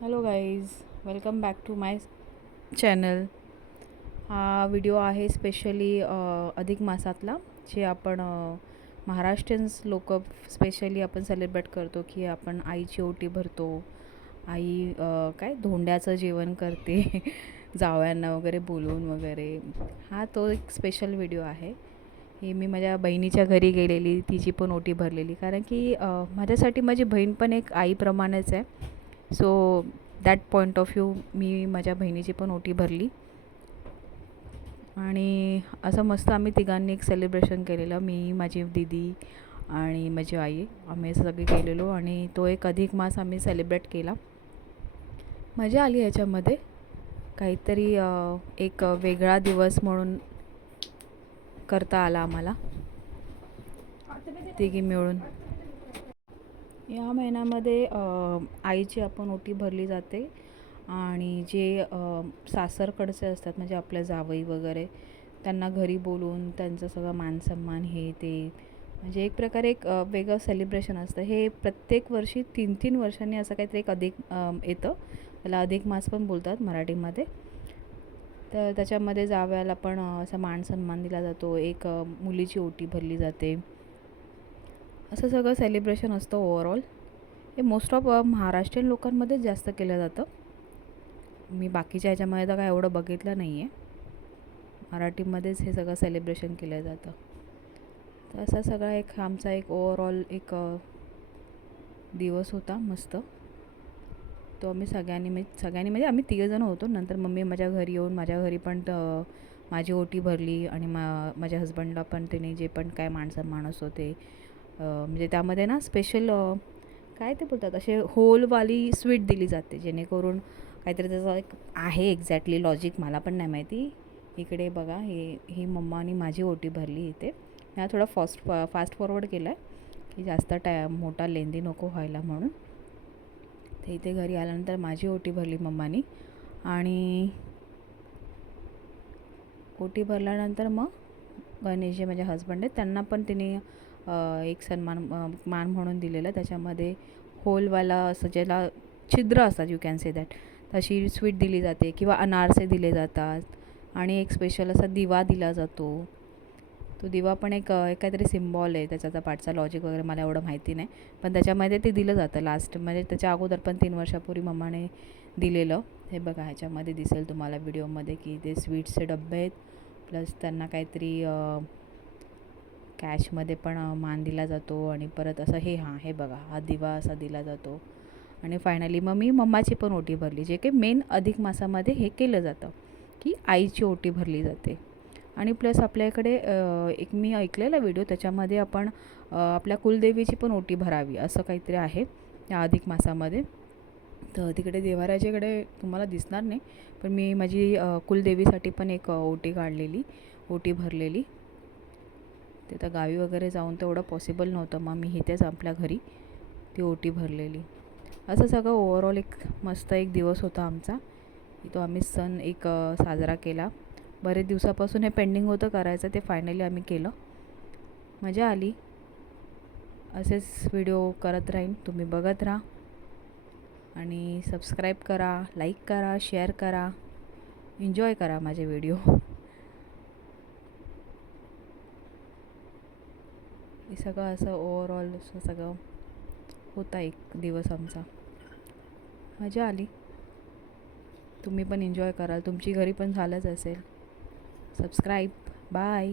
Hello guys, welcome back to my channel. हा video आहे specially अधिक मासातला, जे आपण महाराष्ट्रीयन्स लोक स्पेशली आपण सेलिब्रेट करतो की आपण आईची ओटी भरतो. आई काय धोंड्याचं जेवण करते जावयांना वगैरे बोलवून वगैरे. हा तो एक स्पेशल व्हिडिओ आहे. ही मी माझ्या बहिणीच्या घरी गेलेली, तिची पण ओटी भरलेली, कारण की माझ्यासाठी माझी बहीण पण एक आईप्रमाणेच आहे. So that point of view मी माझ्या बहिणीची पण ओटी भरली आणि असं मस्त आम्ही तिघांनी एक सेलिब्रेशन केलेलं. मी, माझी दीदी आणि माझी आई, आम्ही सगळे गेलेलो आणि तो एक अधिक मास आम्ही सेलिब्रेट केला. मजा आली ह्याच्यामध्ये. काहीतरी एक वेगळा दिवस म्हणून करता आला आम्हाला तिघी मिळून. या महिन्यामध्ये आईची आपण ओटी भरली जाते आणि जे सासरकडचे असतात, म्हणजे आपल्या जावई वगैरे, त्यांना घरी बोलवून त्यांचं सगळं मानसन्मान हे ते, म्हणजे एक प्रकारे एक वेगळं सेलिब्रेशन असतं. हे प्रत्येक वर्षी 3-3 वर्षांनी असं काहीतरी एक अधिक येतं. त्याला अधिक मास पण बोलतात मराठीमध्ये. तर त्याच्यामध्ये जावयाला पण असा मानसन्मान दिला जातो. एक मुलीची ओटी भरली जाते. असं सगळं सेलिब्रेशन असतं ओव्हरऑल. हे मोस्ट ऑफ महाराष्ट्रीयन लोकांमध्येच जास्त केलं जातं. मी बाकीच्या ह्याच्यामध्ये तर काय एवढं बघितलं नाही आहे. मराठीमध्येच हे सगळं सेलिब्रेशन केलं जातं. तर असा सगळा एक आमचा एक ओव्हरऑल एक दिवस होता मस्त. तो आम्ही सगळ्यांनी म्हणजे आम्ही 3 जण होतो. नंतर मम्मी माझ्या घरी येऊन माझ्या घरी पण माझी ओटी भरली आणि माझ्या हस्बंडला पण तिने जे पण काय मानसन्मान असतो ते, म्हणजे त्यामध्ये ना स्पेशल काय ते बोलतात, असे होलवाली स्वीट दिली जाते, जेणेकरून काहीतरी त्याचं एक आहे एक्झॅक्टली लॉजिक, मला पण नाही माहिती. इकडे बघा, ही मम्मानी माझी ओटी भरली इथे. मी थोडा फास्ट फॉरवर्ड केला आहे की जास्त मोठा लेंदी नको व्हायला म्हणून. तर इथे घरी आल्यानंतर माझी ओटी भरली मम्मानी आणि ओटी भरल्यानंतर मग गणेश जे माझे हस्बंड आहेत त्यांना पण तिने एक मान म्हणून दिलेलं. त्याच्यामध्ये होलवाला असं ज्याला छिद्र असतात, यू कॅन से दॅट, तशी स्वीट दिली जाते किंवा अनारसे दिले जातात आणि एक स्पेशल असा दिवा दिला जातो. तो दिवा पण एक काहीतरी सिम्बॉल आहे, त्याचा पाठचा लॉजिक वगैरे मला एवढं माहिती नाही, पण त्याच्यामध्ये ते दिलं जातं लास्ट, म्हणजे त्याच्या अगोदर पण 3 वर्षापूर्वी मम्माने दिलेलं. हे बघा, ह्याच्यामध्ये दिसेल तुम्हाला व्हिडिओमध्ये की ते स्वीट्सचे डब्बे आहेत, प्लस त्यांना काहीतरी कॅशमध्ये पण मान दिला जातो आणि परत असं हे बघा, हा दिवा असा दिला जातो. आणि फायनली मग मी मम्माची पण ओटी भरली, जे काही मेन अधिक मासामध्ये हे केलं जातं की आईची ओटी भरली जाते. आणि प्लस आपल्या इकडे एक मी ऐकलेला व्हिडिओ, त्याच्यामध्ये आपण आपल्या कुलदेवीची पण ओटी भरावी असं काहीतरी आहे या अधिक मासामध्ये. तर तिकडे देवाराच्याकडे तुम्हाला दिसणार नाही, पण मी माझी कुलदेवीसाठी पण एक ओटी भरलेली. ते तर गावी वगैरे जाऊन तेवढं पॉसिबल नव्हतं, मग मी इथेच आपल्या घरी ती ओटी भरलेली. असं सगळं ओव्हरऑल एक मस्त एक दिवस होता आमचा. तो आम्ही सण एक साजरा केला. बरेच दिवसापासून हे पेंडिंग होतं करायचं, ते फायनली आम्ही केलं. मजा आली. असेच व्हिडिओ करत राहीन, तुम्ही बघत राहा आणि सबस्क्राईब करा, लाईक करा, शेअर करा, एन्जॉय करा माझे व्हिडिओ. हे सगळं असं ओव्हरऑल असं सगळं होता एक दिवस आमचा. मजा आली. तुम्ही पण एन्जॉय कराल, तुमची घरी पण झालंच असेल. सबस्क्राईब. बाय.